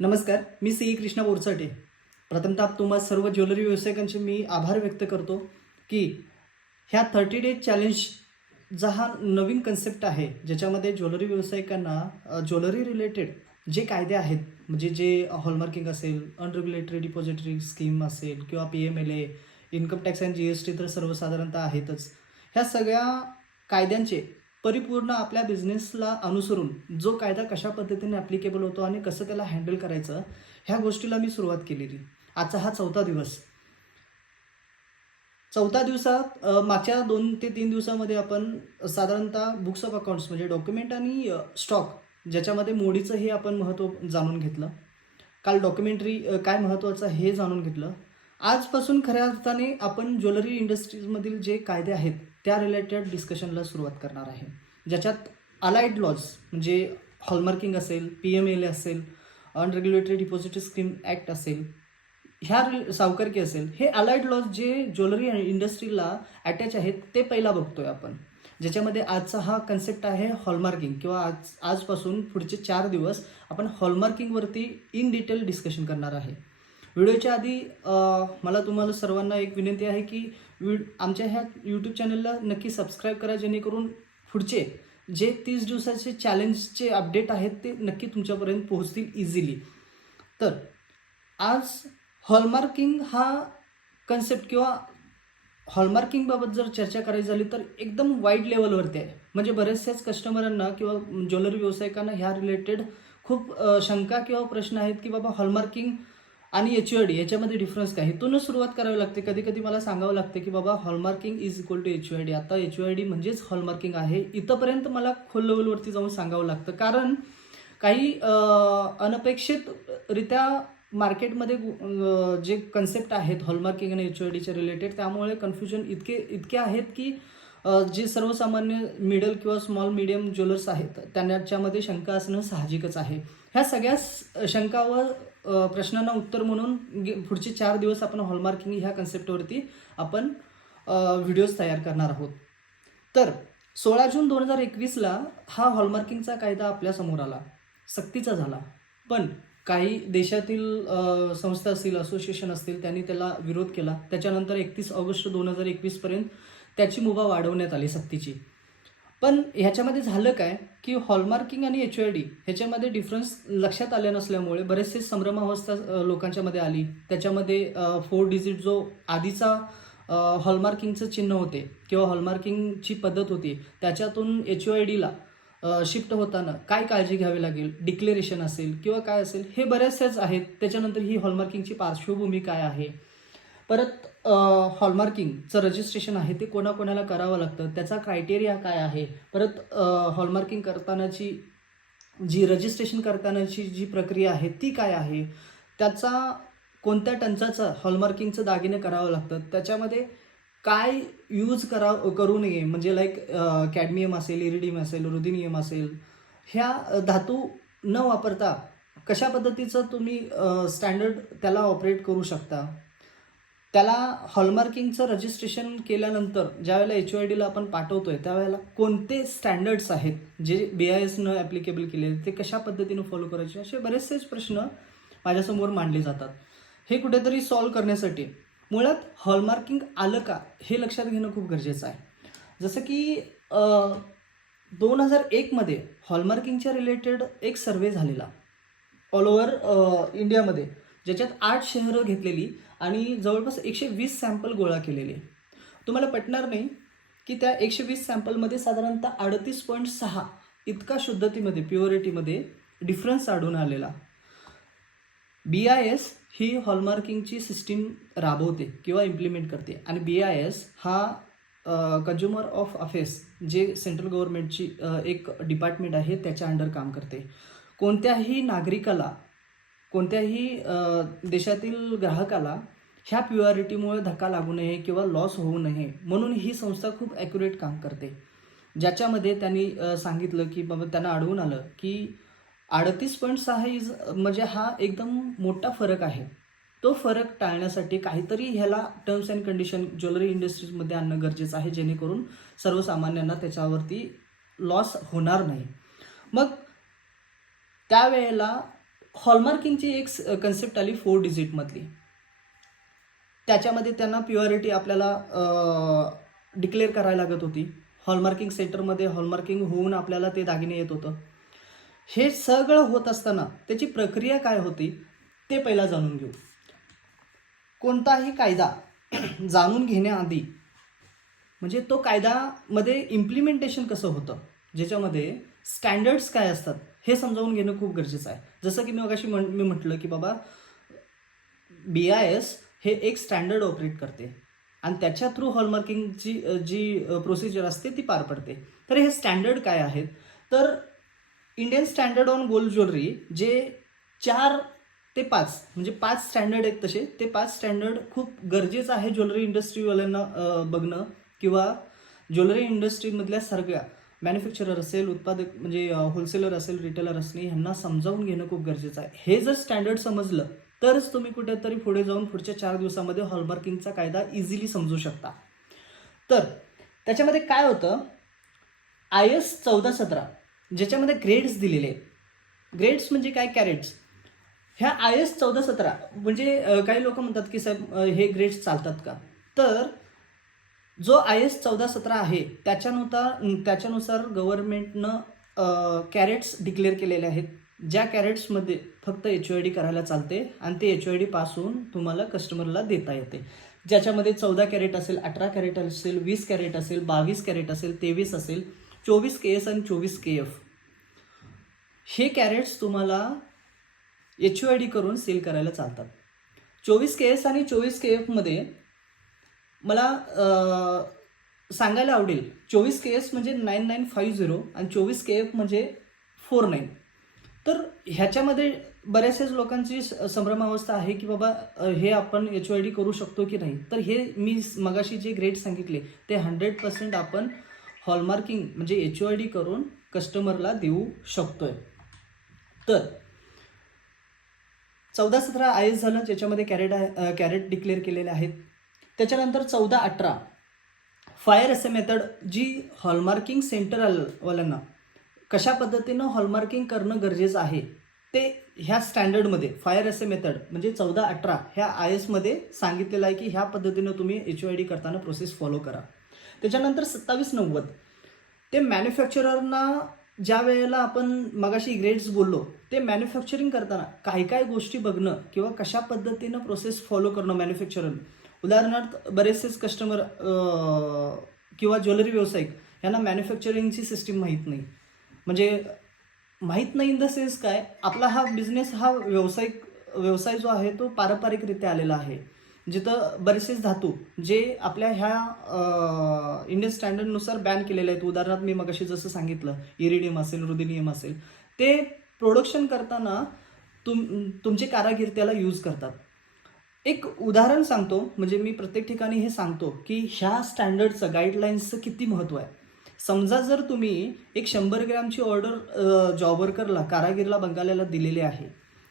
नमस्कार, मी सी कृष्णा बोरसाटे. प्रथमतः तुम्हा सर्व ज्वेलरी व्यावसायिकांचे मी आभार व्यक्त करतो की ह्या 30 डेज चॅलेंज हा नवीन कन्सेप्ट आहे, ज्याच्यामध्ये ज्वेलरी व्यावसायिकांना ज्वेलरी रिलेटेड जे कायदे आहेत, म्हणजे जे हॉलमार्किंग असेल, अनरेग्युलेटरी डिपॉझिटरी स्कीम असेल किंवा PMLA, income tax and GST तर सर्वसाधारणतः आहेतच. ह्या सगळ्या कायद्यांचे परिपूर्ण आपल्या बिझनेसला अनुसरून जो कायदा कशा पद्धतीने ॲप्लिकेबल होतो आणि कसं त्याला हँडल करायचं, ह्या गोष्टीला मी सुरुवात केलेली. आजचा हा 4था दिवस. 4थ्या दिवसात मागच्या 2 ते 3 दिवसामध्ये आपण साधारणतः बुक्स ऑफ अकाउंट्स म्हणजे डॉक्युमेंट आणि स्टॉक ज्याच्यामध्ये मोडीचं हे आपण महत्त्व जाणून घेतलं. काल डॉक्युमेंटरी काय महत्त्वाचं हे जाणून घेतलं. आजपासून खऱ्या अर्थाने आपण ज्वेलरी इंडस्ट्रीजमधील जे कायदे आहेत त्या रिलेटेड डिस्कशनला सुरुवात करणार आहे, ज्याच्यात अलाइड लॉज म्हणजे हॉलमार्किंग असेल, PMLA असेल, अनरेग्युलेटरी डिपॉझिटरी स्कीम ॲक्ट असेल, ह्या सावकारकी असेल, हे अलाइड लॉज जे ज्वेलरी इंडस्ट्रीला अटॅच आहेत ते पहिला बघतोय आपण, ज्याच्यामध्ये आजचा हा कन्सेप्ट आहे हॉलमार्किंग किंवा आजपासून पुढचे 4 दिवस आपण हॉलमार्किंगवरती इन डिटेल डिस्कशन करणार आहे. व्हिडिओच्या आधी मला तुम्हाला सर्वांना एक विनंती आहे की आमच्या ह्या यूट्यूब चॅनलला नक्की सबस्क्राईब करा, जेणेकरून पुढचे जे 30 दिवसाचे चॅलेंजचे अपडेट आहेत ते नक्की तुमच्यापर्यंत पोहोचतील इझिली. तर आज हॉलमार्किंग हा कन्सेप्ट किंवा हॉलमार्किंगबाबत जर चर्चा करायची झाली तर एकदम वाईड लेवलवरती आहे. म्हणजे बरेचशाच कस्टमरांना किंवा ज्वेलरी व्यावसायिकांना ह्या रिलेटेड खूप शंका किंवा प्रश्न आहेत की बाबा हॉलमार्किंग आणि HUID याच्यामध्ये डिफरन्स काय? इथूनच सुरुवात करावी लागते. कधी कधी मला सांगावं लागतं की बाबा hallmarking is equal to HUID. आता HUID म्हणजेच हॉलमार्किंग आहे. इथंपर्यंत मला खोल लेवलवरती जाऊन सांगावं लागतं, कारण काही अनपेक्षितरित्या मार्केटमध्ये जे कन्सेप्ट आहेत हॉलमार्किंग आणि HUIDच्या रिलेटेड, त्यामुळे कन्फ्युजन इतके आहेत की जे सर्वसामान्य मिडल किंवा स्मॉल मीडियम ज्वेलर्स आहेत त्यांच्यामध्ये शंका असणं साहजिकच आहे. ह्या सगळ्या शंकावर प्रश्नांना उत्तर म्हणून पुढचे 4 दिवस आपण हॉलमार्किंग ह्या कन्सेप्टवरती आपण व्हिडिओज तयार करणार आहोत. तर 16 जून 2021ला हा हॉलमार्किंगचा कायदा आपल्यासमोर आला, सक्तीचा झाला. पण काही देशातील संस्था असतील, असोसिएशन असतील, त्यांनी त्याला विरोध केला. त्याच्यानंतर 31 ऑगस्ट 2021पर्यंत त्याची मुभा वाढवण्यात आली सक्तीची. पण ह्याच्यामध्ये झालं काय की हॉलमार्किंग आणि HUID ह्याच्यामध्ये डिफरन्स लक्षात आले नसल्यामुळे बरेचसे संभ्रमावस्था लोकांच्यामध्ये आली. त्याच्यामध्ये 4 डिजिट जो आधीचा हॉलमार्किंगचं चिन्ह होते किंवा हॉलमार्किंगची पद्धत होती, त्याच्यातून HUIDला शिफ्ट होताना काय काळजी घ्यावी लागेल, डिक्लेरेशन असेल किंवा काय असेल, हे बरेचसेच आहेत. त्याच्यानंतर ही हॉलमार्किंगची पार्श्वभूमी काय आहे, परत हॉलमार्किंगचं रजिस्ट्रेशन आहे ते कोणाकोणाला करावं लागतं, त्याचा क्रायटेरिया काय आहे, परत हॉलमार्किंग करतानाची जी रजिस्ट्रेशन करतानाची जी प्रक्रिया आहे ती काय आहे, त्याचा कोणत्या टंचाचं हॉलमार्किंगचं दागिने करावं लागतं, त्याच्यामध्ये काय यूज करू नये, म्हणजे लाईक कॅडमियम असेल, इरिडियम असेल, रुदिनियम असेल, ह्या धातू न वापरता कशा पद्धतीचं तुम्ही स्टँडर्ड त्याला ऑपरेट करू शकता. त्याला हॉलमार्किंगचं रजिस्ट्रेशन केल्यानंतर ज्यावेळेला HUIDला आपण पाठवतोय त्यावेळेला कोणते स्टँडर्ड्स आहेत जे BISनं ॲप्लिकेबल केले, ते कशा पद्धतीनं फॉलो करायचे, असे बरेचसेच प्रश्न माझ्यासमोर मांडले जातात. हे कुठेतरी सॉल्व्ह करण्यासाठी मुळात हॉलमार्किंग आलं का हे लक्षात घेणं खूप गरजेचं आहे. जसं की 2001मध्ये हॉलमार्किंगच्या रिलेटेड एक सर्वे झालेला ऑल ओव्हर इंडियामध्ये, ज्याच्यात 8 शहरं घेतलेली आणि जवळपास 120 सॅम्पल गोळा केलेले. तुम्हाला पटणार नाही की त्या 120 सॅम्पलमध्ये साधारणतः 38.6 इतका शुद्धतेमध्ये, प्युरिटीमध्ये डिफरन्स आढळून आलेला. BIS ही हॉलमार्किंगची सिस्टीम राबवते किंवा इम्प्लिमेंट करते आणि BIS हा कन्झ्युमर ऑफ अफेअर्स जे सेंट्रल गव्हर्नमेंटची एक डिपार्टमेंट आहे त्याच्या अंडर काम करते. कोणत्याही नागरिकाला, कोणत्याही देशातील ग्राहकाला ह्या प्युरिटीमुळे धक्का लागू नये किंवा लॉस होऊ नये म्हणून ही संस्था खूप ॲक्युरेट काम करते. ज्याच्यामध्ये त्यांनी सांगितलं की बाबा त्यांना आढळून आलं की 38.6 म्हणजे हा एकदम मोठा फरक आहे. तो फरक टाळण्यासाठी काहीतरी ह्याला टर्म्स अँड कंडिशन ज्वेलरी इंडस्ट्रीजमध्ये आणणं गरजेचं आहे, जेणेकरून सर्वसामान्यांना त्याच्यावरती लॉस होणार नाही. मग त्यावेळेला हॉलमार्किंगची एक कन्सेप्ट आली 4 डिजिटमधली. त्याच्यामध्ये त्यांना प्युअरिटी आपल्याला डिक्लेअर करायला लागत होती. हॉलमार्किंग सेंटरमध्ये हॉलमार्किंग होऊन आपल्याला ते दागिने येत होतं. हे सगळं होत असताना त्याची प्रक्रिया काय होती ते पहिला जाणून घेऊ. कोणताही कायदा जाणून घेण्याआधी म्हणजे तो कायद्यामध्ये इम्प्लिमेंटेशन कसं होतं, ज्याच्यामध्ये स्टँडर्ड्स काय असतात हे समजावून घेणं खूप गरजेचं आहे. जसं की मी म्हटलं की बाबा BIS हे एक स्टँडर्ड ऑपरेट करते आणि त्याच्या थ्रू हॉलमार्किंगची जी प्रोसिजर असते ती पार पडते. तर हे स्टँडर्ड काय आहेत, तर Indian standard on gold jewellery जे 4 ते 5 म्हणजे 5 स्टँडर्ड आहेत तसे, ते 5 स्टँडर्ड खूप गरजेचं आहे ज्वेलरी इंडस्ट्रीवाल्यांना बघणं, किंवा ज्वेलरी इंडस्ट्रीमधल्या सगळ्या मॅन्युफॅक्चरर असेल, उत्पादक म्हणजे होलसेलर असेल, रिटेलर असणे, ह्यांना समजावून घेणं खूप गरजेचं आहे. हे जर स्टँडर्ड समजलं तरच तुम्ही कुठेतरी पुढे जाऊन पुढच्या 4 दिवसामध्ये हॉलमार्किंगचा कायदा इझिली समजू शकता. तर त्याच्यामध्ये काय होतं, IS 1417 ज्याच्यामध्ये ग्रेड्स दिलेले आहेत. ग्रेड्स म्हणजे काय, कॅरेट्स. ह्या IS 1417 म्हणजे काही लोक म्हणतात की साहेब हे ग्रेड्स चालतात का, तर जो IS 1417 आहे त्याच्यानुसार गव्हर्नमेंटनं कॅरेट्स डिक्लेअर केलेले आहेत, ज्या कॅरेट्समध्ये फक्त HOID करायला चालते आणि ते HOID पासून तुम्हाला कस्टमरला देता येते. ज्याच्यामध्ये 14 कॅरेट असेल, 18 कॅरेट असेल, 20 कॅरेट असेल, 22 कॅरेट असेल, 23 असेल, 24 KS आणि 24 KF हे कॅरेट्स तुम्हाला HOID करून सेल करायला चालतात. 24 KS आणि 24 KF मध्ये मला सांगायला आवडेल, 24 KS म्हणजे 9950 आणि 24 KF म्हणजे 49. तर ह्याच्यामध्ये बऱ्याचशाच लोकांची संभ्रमावस्था आहे की बाबा हे आपण HOID करू शकतो की नाही. तर हे मी मगाशी जे ग्रेड सांगितले ते 100% आपण हॉलमार्किंग म्हणजे HOID करून कस्टमरला देऊ शकतोय. तर 1417 IS झालं, ज्याच्यामध्ये कॅरेट डिक्लेअर केलेले आहेत. त्याच्यानंतर 1418 फायर असे मेथड, जी हॉलमार्किंग सेंटरवाल्यांना कशा पद्धतीनं हॉलमार्किंग करणं गरजेचं आहे ते ह्या स्टँडर्डमध्ये फायर असे मेथड म्हणजे 1418 ह्या IS मध्ये सांगितलेलं आहे की ह्या पद्धतीनं तुम्ही HOID करताना प्रोसेस फॉलो करा. त्याच्यानंतर 2790 ते मॅन्युफॅक्चररना ज्या वेळेला आपण मगाशी ग्रेड्स बोललो, ते मॅन्युफॅक्चरिंग करताना काय काय गोष्टी बघणं किंवा कशा पद्धतीनं प्रोसेस फॉलो करणं मॅन्युफॅक्चरर. उदाहरणार्थ बरेचसेच कस्टमर किंवा ज्वेलरी व्यावसायिक यांना मॅन्युफॅक्चरिंगची सिस्टीम माहीत नाही. म्हणजे माहीत नाही इन द सेन्स काय, आपला हा बिझनेस हा व्यवसाय जो आहे तो पारंपरिकरित्या आलेला आहे, जिथं बरेचसेच धातू जे आपल्या ह्या इंडियन स्टँडर्डनुसार बॅन केलेले आहेत. उदाहरणार्थ मी मगाशी जसं सांगितलं, इरिडियम असेल, रुदिनियम असेल, ते प्रोडक्शन करताना तुमचे कारागीर त्याला यूज करतात. एक उदाहरण सांगतो, म्हणजे मी प्रत्येक ठिकाणी हे सांगतो की ह्या स्टँडर्डचं गाईडलाईन्सचं किती महत्त्व आहे. समजा जर तुम्ही एक 100 ग्रॅमची ऑर्डर जॉब वर्करला, कारागीरला, बंगाल्याला दिलेली आहे,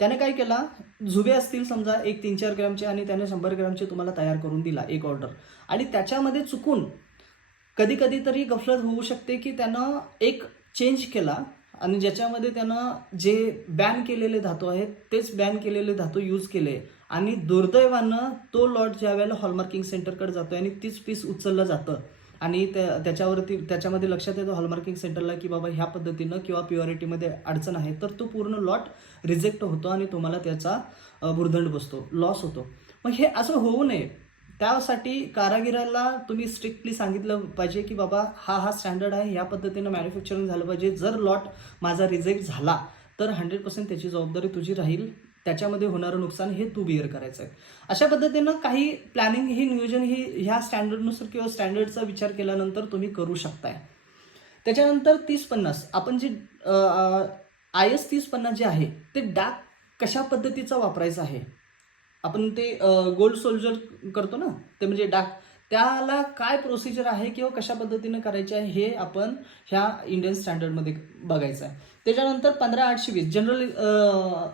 त्याने काय केला, झुबे असतील समजा एक 3-4 ग्रॅमचे आणि त्याने 100 ग्रॅमचे तुम्हाला तयार करून दिला एक ऑर्डर, आणि त्याच्यामध्ये चुकून कधी तरी गफलत होऊ शकते की त्यानं एक चेंज केला आणि ज्याच्यामध्ये त्यानं जे बॅन केलेले धातू आहेत तेच बॅन केलेले धातू यूज केले, आणि दुर्दैवानं तो लॉट ज्या वेळेला हॉलमार्किंग सेंटरकडे जातो आणि तीच पीस उचललं जातं आणि त्याच्यामध्ये लक्षात येतं हॉलमार्किंग सेंटरला की बाबा ह्या पद्धतीनं किंवा प्युअरिटीमध्ये अडचण आहे, तर तो पूर्ण लॉट रिजेक्ट होतो आणि तुम्हाला त्याचा भुर्दंड बसतो, लॉस होतो. मग हे असं होऊ नये त्यासाठी कारागिराला तुम्ही स्ट्रिक्टली सांगितलं पाहिजे की बाबा हा स्टँडर्ड आहे, ह्या पद्धतीनं मॅन्युफॅक्चरिंग झालं पाहिजे. जर लॉट माझा रिजेक्ट झाला तर 100% त्याची जबाबदारी तुझी राहील, त्याच्यामध्ये होणारं नुकसान हे तू बिअर करायचं आहे. अशा पद्धतीनं काही प्लॅनिंग ही नियोजन ही ह्या स्टँडर्डनुसार किंवा स्टँडर्डचा विचार केल्यानंतर तुम्ही करू शकताय. त्याच्यानंतर 3050 आपण जे IS 3050 जे आहे ते डाग कशा पद्धतीचा वापरायचा आहे. आपण ते गोल्ड सोल्जर करतो ना, ते म्हणजे डाग, त्याला काय प्रोसिजर आहे किंवा कशा पद्धतीनं करायचे आहे हे आपण ह्या इंडियन स्टँडर्डमध्ये बघायचं आहे. त्याच्यानंतर 15820 जनरल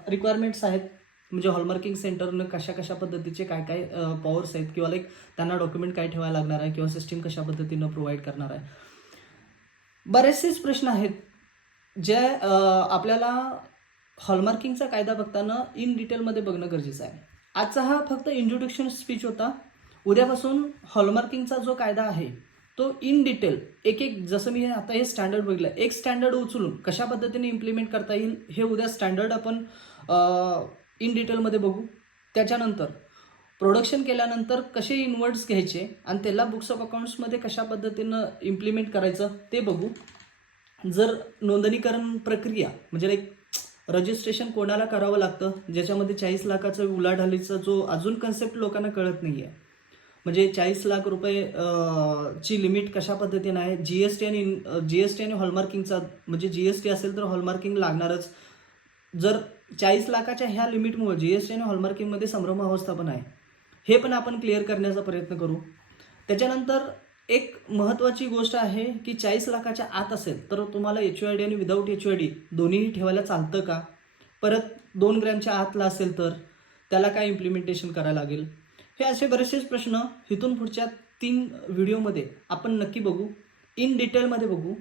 रिक्वायरमेंट्स आहेत, म्हणजे हॉलमार्किंग सेंटरनं कशा पद्धतीचे काय पॉवर्स आहेत किंवा त्यांना डॉक्युमेंट काय ठेवायला लागणार आहे किंवा सिस्टीम कशा पद्धतीनं प्रोव्हाइड करणार आहे. बरेचसेच प्रश्न आहेत जे आपल्याला हॉलमार्किंगचा कायदा बघताना इन डिटेलमध्ये बघणं गरजेचं आहे. आजचा हा फक्त इंट्रोडक्शन स्पीच होता. उद्यापासून हॉलमार्किंगचा जो कायदा आहे तो इन डिटेल एक एक, जसं मी आता हे स्टँडर्ड बघितलं, एक स्टँडर्ड उचलून कशा पद्धतीने इम्प्लिमेंट करता येईल हे उद्या स्टँडर्ड आपण इन डिटेलमध्ये बघू. त्याच्यानंतर प्रोडक्शन केल्यानंतर कसे इनवर्ड्स घ्यायचे आणि त्याला बुक्स ऑफ अकाउंट्समध्ये कशा पद्धतीनं इम्प्लिमेंट करायचं ते बघू. जर नोंदणीकरण प्रक्रिया म्हणजे लाईक रजिस्ट्रेशन कोणाला करावं लागतं, ज्याच्यामध्ये 40 लाखाचं उलाढालीचा जो अजून कन्सेप्ट लोकांना कळत नाही आहे, म्हणजे 40 लाख रुपये ची लिमिट कशा पद्धतीने आहे. जीएसटी आणि हॉलमार्किंगचा, म्हणजे जीएसटी असेल तर हॉलमार्किंग लागणारच. जर 40 लाखाच्या ह्या लिमिटमुळे जीएसटी आणि हॉलमार्किंगमध्ये संभ्रमावस्था पण आहे, हे पण आपण क्लिअर करण्याचा प्रयत्न करू. त्याच्यानंतर एक महत्त्वाची गोष्ट आहे की 40 लाखाच्या आत असेल तर तुम्हाला HOID आणि विदाऊट HOID दोन्हीही ठेवायला चालतं का. परत 2 ग्रॅमच्या आतला असेल तर त्याला काय इम्प्लिमेंटेशन करायला लागेल. हे असे बरेचसेच प्रश्न इथून पुढच्या 3 व्हिडिओमध्ये आपण नक्की बघू, इन डिटेलमध्ये बघू.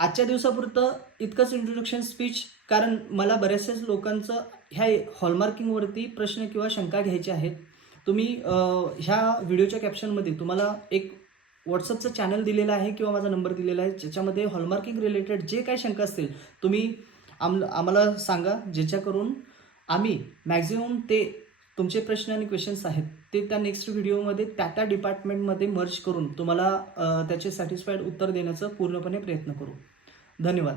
आजच्या दिवसापुरतं इतकंच इंट्रोडक्शन स्पीच, कारण मला बऱ्याचशाच लोकांचं ह्या हॉलमार्किंगवरती प्रश्न किंवा शंका घ्यायच्या आहेत. तुम्ही ह्या व्हिडिओच्या कॅप्शनमध्ये तुम्हाला एक व्हॉट्सअपचं चॅनल दिलेलं आहे किंवा माझा नंबर दिलेला आहे, ज्याच्यामध्ये हॉलमार्किंग रिलेटेड जे काही शंका असतील तुम्ही आम्हाला सांगा, ज्याच्याकरून आम्ही मॅक्झिमम ते तुमचे प्रश्न आणि क्वेश्चन्स आहेत ते त्या नेक्स्ट व्हिडिओमध्ये त्या डिपार्टमेंटमध्ये मर्ज करून तुम्हाला त्याचे सॅटिस्फाईड उत्तर देण्याचा पूर्णपणे प्रयत्न करू. धन्यवाद.